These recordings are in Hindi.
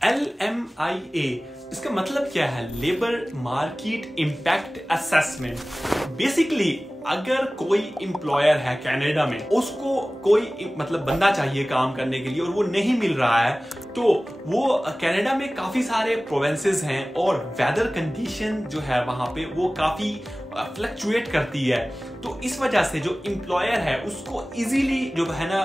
LMIA इसका मतलब क्या है? Labour market impact assessment. Basically अगर कोई एम्प्लॉयर है कनाडा में, उसको कोई मतलब बंदा चाहिए काम करने के लिए और वो नहीं मिल रहा है, तो वो कनाडा में काफी सारे प्रोविंसेस हैं और वेदर कंडीशन जो है वहां पे वो काफी फ्लक्चुएट करती है। तो इस वजह से जो एम्प्लॉयर है उसको इजीली जो है ना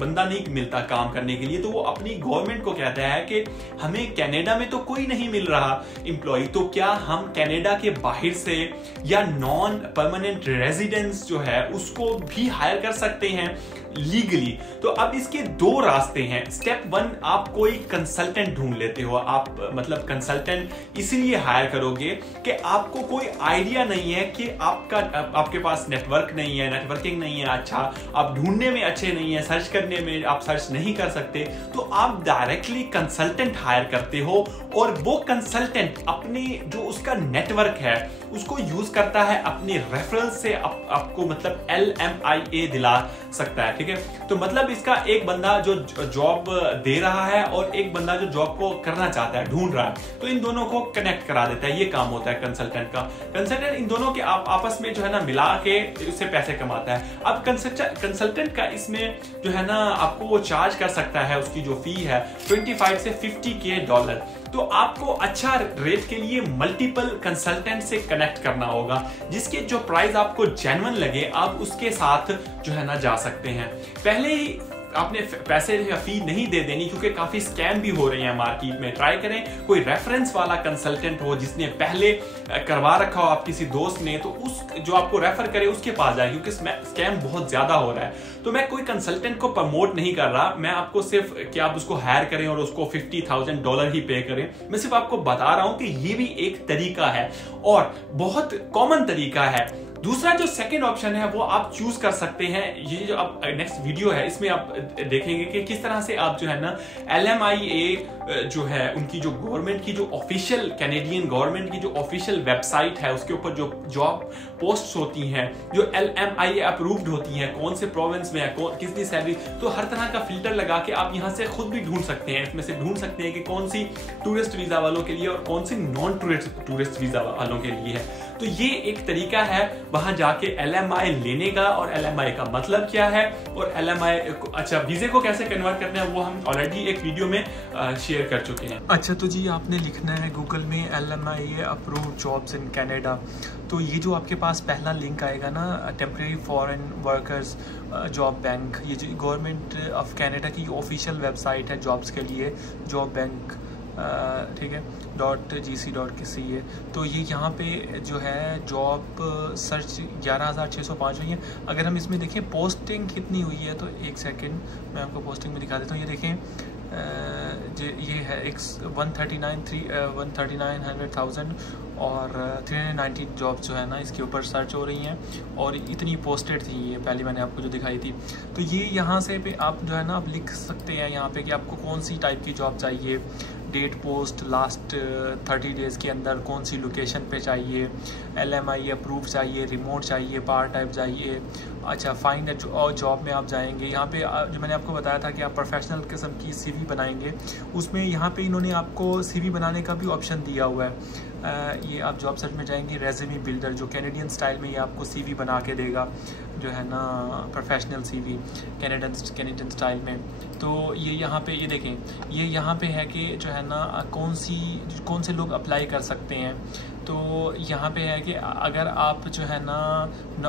बंदा नहीं मिलता काम करने के लिए, तो वो अपनी गवर्नमेंट को कहता है कि हमें कनाडा में तो कोई नहीं मिल रहा एम्प्लॉय, तो क्या हम कनाडा के बाहर से या नॉन परमानेंट रेजिडेंस जो है उसको भी हायर कर सकते हैं लीगली। तो अब इसके दो रास्ते हैं। स्टेप 1, आप कोई कंसल्टेंट ढूंढ लेते हो। आप मतलब कंसल्टेंट इसलिए हायर करोगे कि आपको कोई आइडिया नहीं है कि आपके पास नेटवर्क नहीं है, नेटवर्किंग नहीं है, अच्छा आप ढूंढने में अच्छे नहीं है, सर्च करने में आप सर्च नहीं कर सकते, तो आप डायरेक्टली कंसल्टेंट हायर करते हो और वो कंसल्टेंट अपने जो उसका नेटवर्क है उसको यूज करता है अपने रेफरल से आपको मतलब LMIA दिला सकता है। ठीक है, तो मतलब इसका एक बंदा जो जॉब दे रहा है और एक बंदा जो जॉब को करना चाहता है, ढूंढ रहा है, तो इन दोनों को कनेक्ट करा देता है। ये काम होता है कंसल्टेंट का। कंसल्टेंट इन दोनों के आपस में जो है ना मिला के उससे पैसे कमाता है। अब कंसल्टेंट का इसमें जो है ना आपको वो चार्ज कर सकता है, उसकी जो फी है 25 से $50K। तो आपको अच्छा रेट के लिए मल्टीपल कंसल्टेंट से कनेक्ट करना होगा, जिसके जो प्राइस आपको जेन्युइन लगे आप उसके साथ जो है ना जा सकते हैं। पहले ही आपने पैसे या फी नहीं दे देनी, क्योंकि काफी स्कैम भी हो रहे हैं मार्केट में। ट्राई करें कोई रेफरेंस वाला कंसल्टेंट हो जिसने पहले करवा रखा हो आप किसी दोस्त ने, तो उस जो आपको रेफर करे उसके पास जाए, क्योंकि स्कैम बहुत ज्यादा हो रहा है। तो मैं कोई कंसल्टेंट को प्रमोट नहीं कर रहा, मैं आपको सिर्फ कि आप उसको हायर करें और उसको $50,000 ही पे करें। मैं सिर्फ आपको बता रहा हूं कि ये भी एक तरीका है और बहुत कॉमन तरीका है। दूसरा जो सेकंड ऑप्शन है वो आप चूज कर सकते हैं। ये जो आप नेक्स्ट वीडियो है इसमें आप देखेंगे कि किस तरह से आप जो है ना LMIA जो है उनकी जो गवर्नमेंट की जो ऑफिशियल कैनेडियन गवर्नमेंट की जो ऑफिशियल वेबसाइट है उसके ऊपर जो जॉब पोस्ट्स होती हैं जो LMIA अप्रूव्ड होती हैं, कौन से प्रोविंस में है, कितनी सैलरी, तो हर तरह का फिल्टर लगा के आप यहाँ से खुद भी ढूंढ सकते हैं। इसमें से ढूंढ सकते हैं कि कौन सी टूरिस्ट वीजा वालों के लिए और कौन सी नॉन टूरिस्ट वीजा वालों के लिए है। तो ये एक तरीका है वहां जाके LMI लेने का, और LMI का मतलब क्या है और LMI अच्छा वीजे को कैसे कन्वर्ट करना है वो हम ऑलरेडी एक वीडियो में शेयर कर चुके हैं। अच्छा, तो जी आपने लिखना है गूगल में LMIA approved jobs in Canada. तो ये जो आपके पास पहला लिंक आएगा ना, temporary foreign workers job bank, ये जो गवर्नमेंट ऑफ कनाडा की ऑफिशियल वेबसाइट है जॉब्स के लिए, जॉब बैंक, ठीक है .gc.ca। तो ये यहाँ पे जो है जॉब सर्च 11,605 हुई है। अगर हम इसमें देखें पोस्टिंग कितनी हुई है, तो एक सेकंड मैं आपको पोस्टिंग में दिखा देता हूँ। ये देखें ये है 139,100,000 और 390 जॉब्स जो है ना इसके ऊपर सर्च हो रही हैं और इतनी पोस्टेड थी ये पहले मैंने आपको जो दिखाई थी। तो ये यहाँ से पे आप जो है ना आप लिख सकते हैं यहाँ पे कि आपको कौन सी टाइप की जॉब चाहिए, डेट पोस्ट लास्ट 30 डेज़ के अंदर कौन सी लोकेशन पे चाहिए, LMI अप्रूव चाहिए, रिमोट चाहिए, पार्ट टाइप चाहिए। अच्छा, फाइंड और जॉब में आप जाएंगे, यहाँ पे जो मैंने आपको बताया था कि आप प्रोफेशनल किस्म की CV बनाएंगे, उसमें यहाँ पे इन्होंने आपको CV बनाने का भी ऑप्शन दिया हुआ है। ये आप जॉब सर्च में जाएंगे, रेज्यूमे बिल्डर जो कैनेडियन स्टाइल में ये आपको CV बना के देगा, जो है ना प्रोफेशनल CV कैनेडियन स्टाइल में। तो ये यहाँ पे ये देखें, ये यहाँ पे है कि जो है ना कौन से लोग अप्लाई कर सकते हैं। तो यहाँ पे है कि अगर आप जो है ना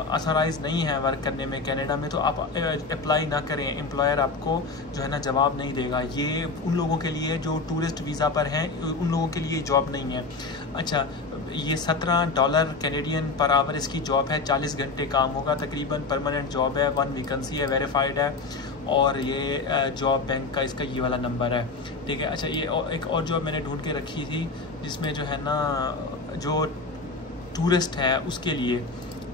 ऑथराइज नहीं है वर्क करने में कनाडा में, तो आप अप्लाई ना करें, एम्प्लॉयर आपको जो है ना जवाब नहीं देगा। ये उन लोगों के लिए जो टूरिस्ट वीज़ा पर हैं, उन लोगों के लिए जॉब नहीं है। अच्छा, ये $17 कैनेडियन पर आवर इसकी जॉब है, 40 घंटे काम होगा तकरीबन, परमानेंट जॉब है, 1 वैकेंसी है, वेरीफाइड है, और ये जॉब बैंक का इसका ये वाला नंबर है, ठीक है। अच्छा, ये एक और जॉब मैंने ढूंढ के रखी थी जिसमें जो है ना जो टूरिस्ट है उसके लिए,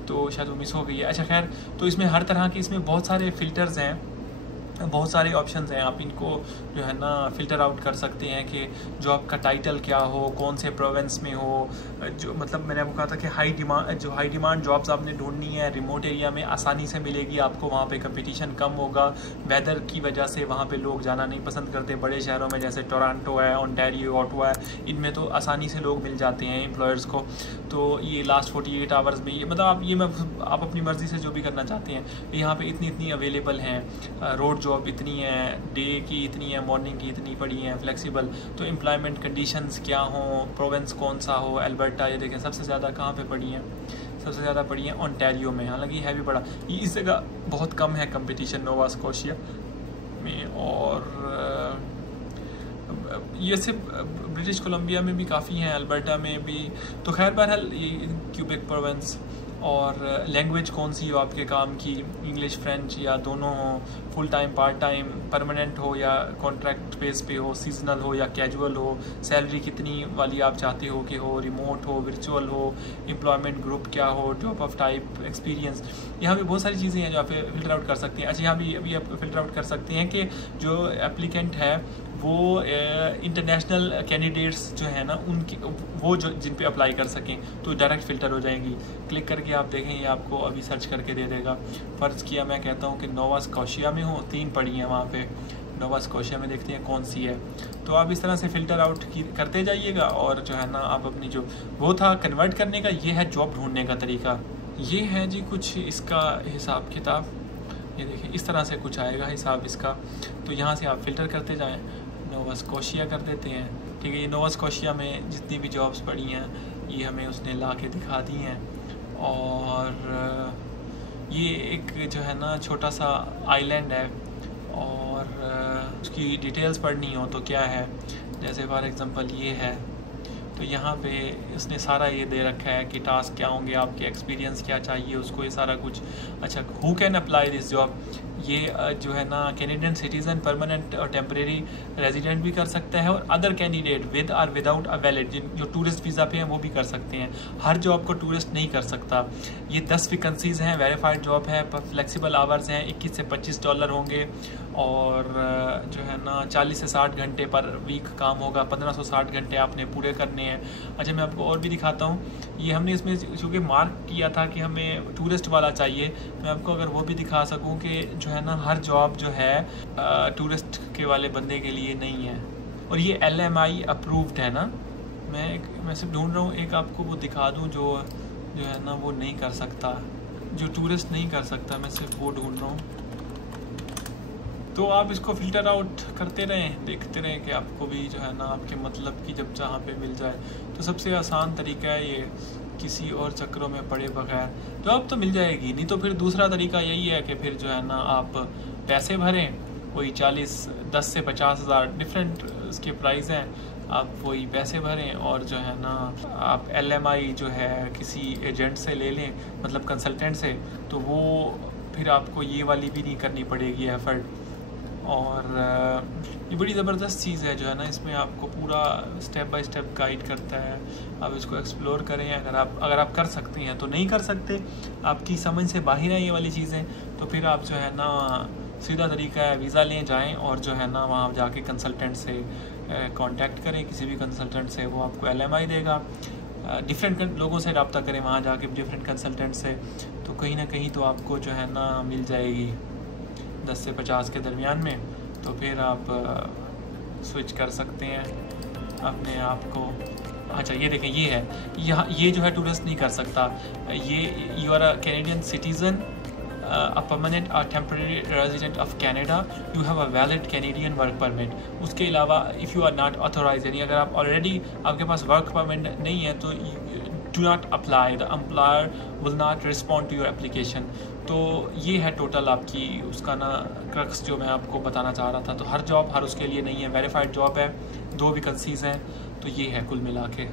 तो शायद वो मिस हो गई है। अच्छा खैर, तो इसमें हर तरह के इसमें बहुत सारे फ़िल्टर्स हैं बहुत सारे ऑप्शंस हैं, आप इनको जो है ना फ़िल्टर आउट कर सकते हैं कि जॉब का टाइटल क्या हो, कौन से प्रोविंस में हो, जो मतलब मैंने आपको कहा था कि हाई डिमांड जॉब्स आपने ढूंढनी है, रिमोट एरिया में आसानी से मिलेगी आपको, वहाँ पे कंपटीशन कम होगा, वेदर की वजह से वहाँ पे लोग जाना नहीं पसंद करते। बड़े शहरों में जैसे टोरंटो है, ओंटारियो, ऑटवा है, इनमें तो आसानी से लोग मिल जाते हैं एम्प्लॉयर्स को। तो ये लास्ट 48 आवर्स में ये मतलब आप अपनी मर्ज़ी से जो भी करना चाहते हैं, यहाँ पे इतनी अवेलेबल हैं। रोड जॉब इतनी है, डे की इतनी है, मॉर्निंग की इतनी पड़ी हैं, फ्लेक्सिबल। तो एम्प्लॉयमेंट कंडीशंस क्या हों, प्रोविंस कौन सा हो, अल्बर्टा, ये देखें सबसे ज़्यादा कहाँ पे पड़ी हैं, सबसे ज़्यादा पड़ी हैं ओंटारियो में, हालांकि है भी बड़ा, ये इस जगह बहुत कम है कंपटीशन नोवा स्कोशिया में। और ये सिर्फ ब्रिटिश कोलंबिया में भी काफ़ी हैं, अल्बर्टा में भी। तो खैर बहरहाल ये क्यूबेक प्रोविंस। और लैंग्वेज कौन सी हो आपके काम की, इंग्लिश, फ्रेंच या दोनों हो, full time, part time, permanent हो या कॉन्ट्रैक्ट बेस पे हो, सीजनल हो या कैजुअल हो, सैलरी कितनी वाली आप चाहते हो कि हो, रिमोट हो, वर्चुअल हो, एम्प्लॉयमेंट ग्रुप क्या हो, ड्रॉप ऑफ टाइप, एक्सपीरियंस। यहाँ पे बहुत सारी चीज़ें हैं जो आप फिल्टर आउट कर सकते हैं। अच्छा, यहाँ भी अभी आप फिल्टर आउट कर सकते हैं कि जो एप्लीकेंट है वो इंटरनेशनल कैंडिडेट्स जो है ना उनकी वो जो जिन पे अप्लाई कर सकें, तो डायरेक्ट फ़िल्टर हो जाएंगी। क्लिक करके आप देखें, ये आपको अभी सर्च करके दे देगा। फ़र्ज़ किया मैं कहता हूँ कि नोवा स्कोशिया में हो, 3 पड़ी हैं वहाँ पे, नोवा स्कोशिया में देखते हैं कौन सी है। तो आप इस तरह से फ़िल्टर आउट करते जाइएगा और जो है ना आप अपनी जो वो था कन्वर्ट करने का, ये है जॉब ढूंढने का तरीका। ये है जी कुछ इसका हिसाब किताब, ये देखिए इस तरह से कुछ आएगा हिसाब इसका। तो यहाँ से आप फ़िल्टर करते जाएँ, नोवा स्कोशिया कर देते हैं, ठीक है। ये नोवा स्कोशिया में जितनी भी जॉब्स पड़ी हैं ये हमें उसने ला के दिखा दी हैं। और ये एक जो है ना छोटा सा आइलैंड है, और उसकी डिटेल्स पढ़नी हो तो क्या है, जैसे फॉर एग्ज़ाम्पल ये है, तो यहाँ पे इसने सारा ये दे रखा है कि टास्क क्या होंगे, आपके एक्सपीरियंस क्या चाहिए उसको, ये सारा कुछ। अच्छा, who can apply this job, ये जो है ना कैनेडियन सिटीज़न, परमानेंट और टेम्परेरी रेजिडेंट भी कर सकता है, और अदर कैंडिडेट विद और विदाउट अ वैलिड, जो टूरिस्ट वीज़ा पे हैं वो भी कर सकते हैं। हर जॉब को टूरिस्ट नहीं कर सकता। ये 10 वैकेंसीज़ हैं, वेरीफाइड जॉब है, फ्लेक्सिबल आवर्स हैं, 21 से $25 होंगे, और जो है ना 40 से 60 घंटे पर वीक काम होगा, 1560 घंटे आपने पूरे करने हैं। अच्छा, मैं आपको और भी दिखाता हूँ। ये हमने इसमें चूँकि मार्क किया था कि हमें टूरिस्ट वाला चाहिए, मैं आपको अगर वो भी दिखा सकूँ कि जो है ना हर जॉब जो है टूरिस्ट के वाले बंदे के लिए नहीं है। और ये LMI अप्रूव्ड है ना, मैं सिर्फ ढूंढ रहा हूँ एक आपको वो दिखा दूँ जो है ना वो नहीं कर सकता, जो टूरिस्ट नहीं कर सकता, मैं सिर्फ वो ढूंढ रहा हूँ। तो आप इसको फ़िल्टर आउट करते रहें, देखते रहें कि आपको भी जो है ना आपके मतलब की जब जहाँ पे मिल जाए। तो सबसे आसान तरीका है ये, किसी और चक्रों में पड़े बगैर जॉब तो मिल जाएगी। नहीं तो फिर दूसरा तरीका यही है कि फिर जो है ना आप पैसे भरें, वही 10 से 50 हज़ार डिफरेंट उसके प्राइस हैं, आप वही पैसे भरें और जो है ना आप LMI जो है किसी एजेंट से ले लें, मतलब कंसल्टेंट से, तो वो फिर आपको ये वाली भी नहीं करनी पड़ेगी एफर्ट। और ये बड़ी ज़बरदस्त चीज़ है जो है ना, इसमें आपको पूरा स्टेप बाय स्टेप गाइड करता है। आप इसको एक्सप्लोर करें, अगर आप कर सकते हैं तो। नहीं कर सकते, आपकी समझ से बाहर है ये वाली चीज़ें, तो फिर आप जो है ना सीधा तरीका है वीज़ा लें जाएं और जो है ना वहाँ जाके कंसल्टेंट से कांटेक्ट करें, किसी भी कंसल्टेंट से, वो आपको LMI देगा। डिफरेंट लोगों से रब्ता करें वहाँ जाके, डिफरेंट कंसल्टेंट से, तो कहीं ना कहीं तो आपको जो है ना मिल जाएगी 10 से 50 के दरमियान में। तो फिर आप स्विच कर सकते हैं अपने आप को। अच्छा, ये देखें, ये है यहाँ, ये जो है टूरिस्ट नहीं कर सकता। ये you are a Canadian citizen, a permanent or temporary resident of Canada, you have a valid Canadian work permit। उसके अलावा if you are not authorized, यानी अगर आप ऑलरेडी आपके पास वर्क परमिट नहीं है तो do not apply, the employer will not respond to your application। तो ये है टोटल आपकी उसका ना क्रक्स जो मैं आपको बताना चाह रहा था। तो हर जॉब हर उसके लिए नहीं है, वेरीफाइड जॉब है, 2 वैकेंसीज़ हैं, तो ये है कुल मिला के।